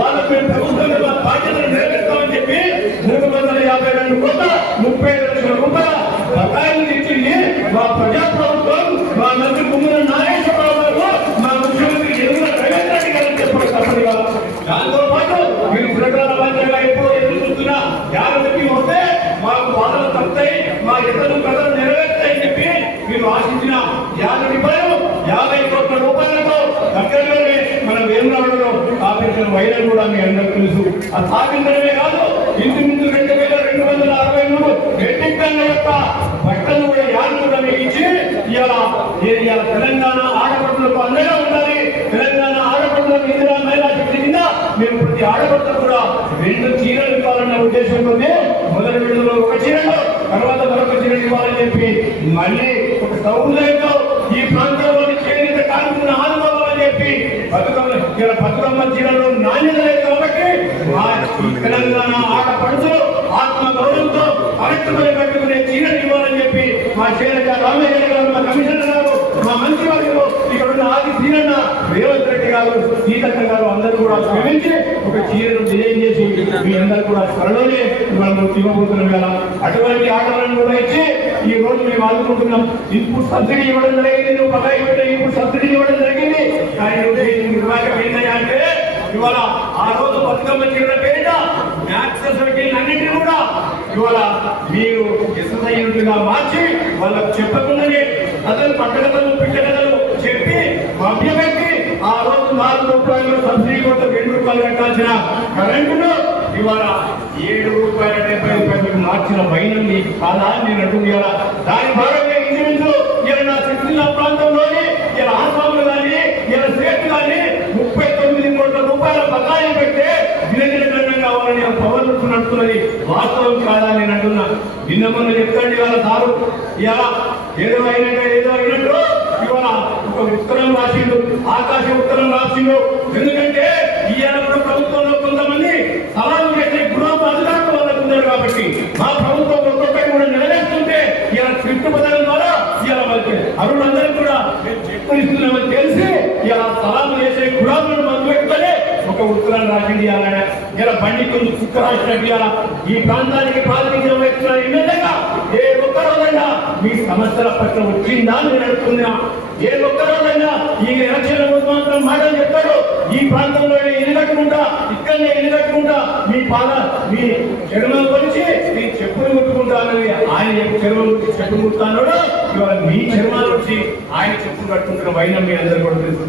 వాళ్ళకు మేము ప్రభుత్వంలో బాధ్యతలు నెరవేర్తామని చెప్పి 352 కోట్ల 35 లక్షల రూపాయల బకాయిలు ఇచ్చి మా ప్రజాప్రభుత్వం మా మంత్రి కుమ్మర నాగేశ్వరరావు గారు మా ముఖ్యమంత్రి ఎదుగుల రేవంత్ రెడ్డి గారు చెప్పడం తప్పనిగా దాంతో పాటు మీరు ప్రజల బాధ్యతగా ఎప్పుడో ఎదురు చూస్తున్నా యాదకి వస్తే మాకు బాధలు తప్పుతాయి మా ఇతరులు ప్రజలు నెరవేర్తాయని చెప్పి మీరు ఆశించిన 50 కోట్ల రూపాయలతో దగ్గరలోనే మన వేములవాడలో స్థాపించిన వైరం కూడా మీ అందరూ తెలుసు. ఆ స్థాపించడమే కాదు ఇంచుమించు 2263 మెట్రిక్ టన్నుల యొక్క బట్టలు కూడా యాదలు కూడా మీకు ఇచ్చి ఇవాళ తెలంగాణ ఆడపడులకు అండగా ఉండాలి. తెలంగాణ ఆడపడులకు ఇందిరా మహిళా శక్తి కింద మేము ప్రతి ఆడపడులకు కూడా 2 చీరలు ఇవ్వాలన్న ఉద్దేశంతో మొదటి విడుదలలో ఒక చీరలో తర్వాత మరొక చీరలు ఇవ్వాలని చెప్పి మళ్ళీ ఒక సౌలభ్యంతో ఈ ప్రాంతంలోని చేనేత కార్మికుల ఆనుభవం అని చెప్పి బతుకమ్మ చీరలో నాణ్యత లేదు కాబట్టి తెలంగాణ ఆడపడుచులు ఆత్మ గౌరవంతో కార్యక్రమాలు కట్టుకునే చీరలు ఇవ్వాలని చెప్పి మా చేనేత రామయ్య గారు, మా కమిషనర్ గారు, మా మంత్రి వర్గంలో ఇక్కడ ఉన్న ఆది సీరన్న రేవంత్ రెడ్డి గారు, సీతక్క గారు అందరూ కూడా శ్రమించి ఒక చీరను డిజైన్ చేసి మీ అందరూ కూడా త్వరలోనే మనం ఇవ్వబోతున్నాం కదా. అటువంటి ఆటలను కూడా ఇచ్చి ఈ రోజు మేము ఆదుకుంటున్నాం. ఇన్పుట్ సబ్సిడీ ఇవ్వడం జరిగింది, నువ్వు పదవి పెట్టే ఇన్పుట్ సబ్సిడీ ఇవ్వడం జరిగింది. కానీ నిర్వాహకం ఏంటంటే ఇవాళ ఆ రోజు బతుకమ్మ చీరల పేరిట యాక్సెస్ అన్నింటినీ కూడా ఇవాళ మీరు ఎస్ఐగా మార్చి వాళ్ళకు చెప్పకుండానే అసలు పట్టగతలు పిట్టగతలు చెప్పి మభ్యపెట్టి ఆ రోజు 4 రూపాయలు సబ్సిడీ కోసం 2 రూపాయలు కట్టాల్సిన కరెంటును ఇవాళ 7 రూపాయల 70 పైసలకు మార్చిన వైనం నీకు కాదా నేను అంటుంది కదా. దాని భాగంగా ఇంచుమించు ఇలా నా సిరిసిల్ల ప్రాంతంలోని ఇలా ఆసాములు కానీ ఇలా స్టేట్ కానీ 39 కోట్ల రూపాయల బకాయి పెడితే దినదిన కావాలని పవర్ నడుస్తున్నది వాస్తవం కాదా నేను అంటున్నా. నిన్న మొన్న చెప్తాండి ఇవాళ సారు ఇలా ఏదో అయినట్టు ఇవాళ ఒక ఉత్తరం రాసిండు, ఆకాశ ఉత్తరం రాసిండు. ఎందుకంటే ఇవాళ ప్రభుత్వంలో కొంతమంది సవాలు చేసే గుణం అధికారులు వాళ్ళకు ఉన్నారు కాబట్టి మా ప్రభుత్వం ఒక్కొక్కటి కూడా నెరవేరుస్తుంటే ఇలా స్క్రిప్ట్ బదలం ద్వారా ఇలా వాళ్ళకి అరువులందరికీ కూడా చెప్పులిస్తున్నామని తెలిసి ఇలా సవాలు చేసే గుణాలను మందు పెట్టుకొని ఒక ఉత్తరాన్ని రాసింది. ఇలా బండి కొంచెం కుక్క రాసినట్టు ఇలా ఈ ప్రాంతానికి ప్రాతినిధ్యం వహిస్తున్న ఎమ్మెల్యేగా ఏ ఒక్కరోజైనా మీ సమస్యల పట్ల వచ్చిందా నేను అడుగుతున్నా. ఏ ఒక్కరోజైనా ఈ ఎలక్షన్ మాత్రం మాటలు చెప్తాడు. ఈ ప్రాంతంలో ఇల్లు కట్టుకుంటా, ఇక్కడనే ఇల్లు కట్టుకుంటా, మీ చర్మం కొలిచి మీ చెప్పులు కొట్టుకుంటానని ఆయన చర్మం చెప్పు కుడతాడు. ఇవాళ మీ చర్మాలు వచ్చి ఆయన చెప్పులు కట్టుకుంటున్న వైనం మీ అందరూ కూడా తెలుసు.